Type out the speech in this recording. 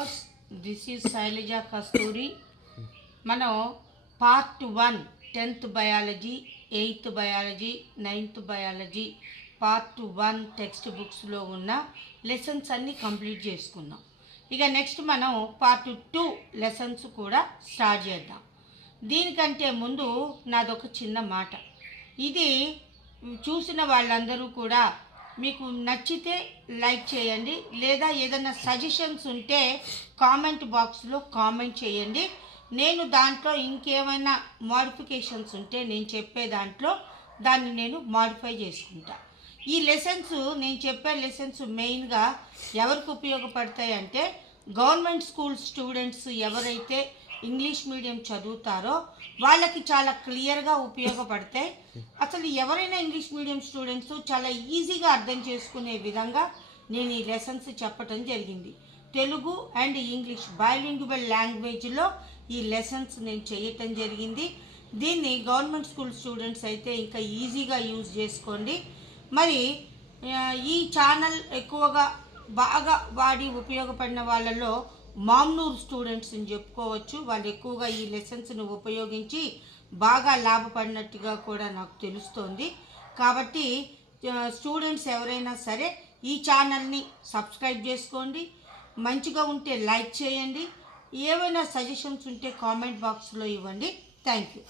Viewers, this is Shailaja కస్తూరి. మనం part 1 10th biology, 8th biology, 9th biology part 1 text బుక్స్లో ఉన్న lessons అన్నీ complete చేసుకున్నాం. ఇక నెక్స్ట్ మనం పార్ట్ 2 లెసన్స్ కూడా స్టార్ట్ చేద్దాం. దీనికంటే ముందు నాదొక చిన్న మాట. ఇది చూసిన వాళ్ళందరూ కూడా మీకు నచ్చితే లైక్ చేయండి, లేదా ఏదైనా సజెషన్స్ ఉంటే కామెంట్ బాక్స్లో కామెంట్ చేయండి. నేను దాంట్లో ఇంకేమైనా మోడిఫికేషన్స్ ఉంటే నేను చెప్పే దాంట్లో దాన్ని నేను మాడిఫై చేసుకుంటా. ఈ లెసన్స్, నేను చెప్పే లెసన్స్ మెయిన్గా ఎవరికి ఉపయోగపడతాయి అంటే గవర్నమెంట్ స్కూల్ స్టూడెంట్స్ ఎవరైతే ఇంగ్లీష్ మీడియం చదువుతారో వాళ్ళకి చాలా క్లియర్గా ఉపయోగపడతాయి. అసలు ఎవరైనా ఇంగ్లీష్ మీడియం స్టూడెంట్స్ చాలా ఈజీగా అర్థం చేసుకునే విధంగా నేను ఈ లెసన్స్ చెప్పటం జరిగింది. తెలుగు అండ్ ఇంగ్లీష్ బైలింగ్వల్ లాంగ్వేజ్లో ఈ లెసన్స్ నేను చేయటం జరిగింది. దీన్ని గవర్నమెంట్ స్కూల్ స్టూడెంట్స్ అయితే ఇంకా ఈజీగా యూజ్ చేసుకోండి. మరి ఈ ఛానల్ ఎక్కువగా బాగా వాడి ఉపయోగపడిన వాళ్ళలో మామ్నూర్ స్టూడెంట్స్ అని చెప్పుకోవచ్చు. వాళ్ళు ఎక్కువగా ఈ లెసన్స్ను ఉపయోగించి బాగా లాభపడినట్టుగా కూడా నాకు తెలుస్తోంది. కాబట్టి స్టూడెంట్స్ ఎవరైనా సరే ఈ ఛానల్ని సబ్స్క్రైబ్ చేసుకోండి. మంచిగా ఉంటే లైక్ చేయండి. ఏవైనా సజెషన్స్ ఉంటే కామెంట్ బాక్స్లో ఇవ్వండి. Thank you.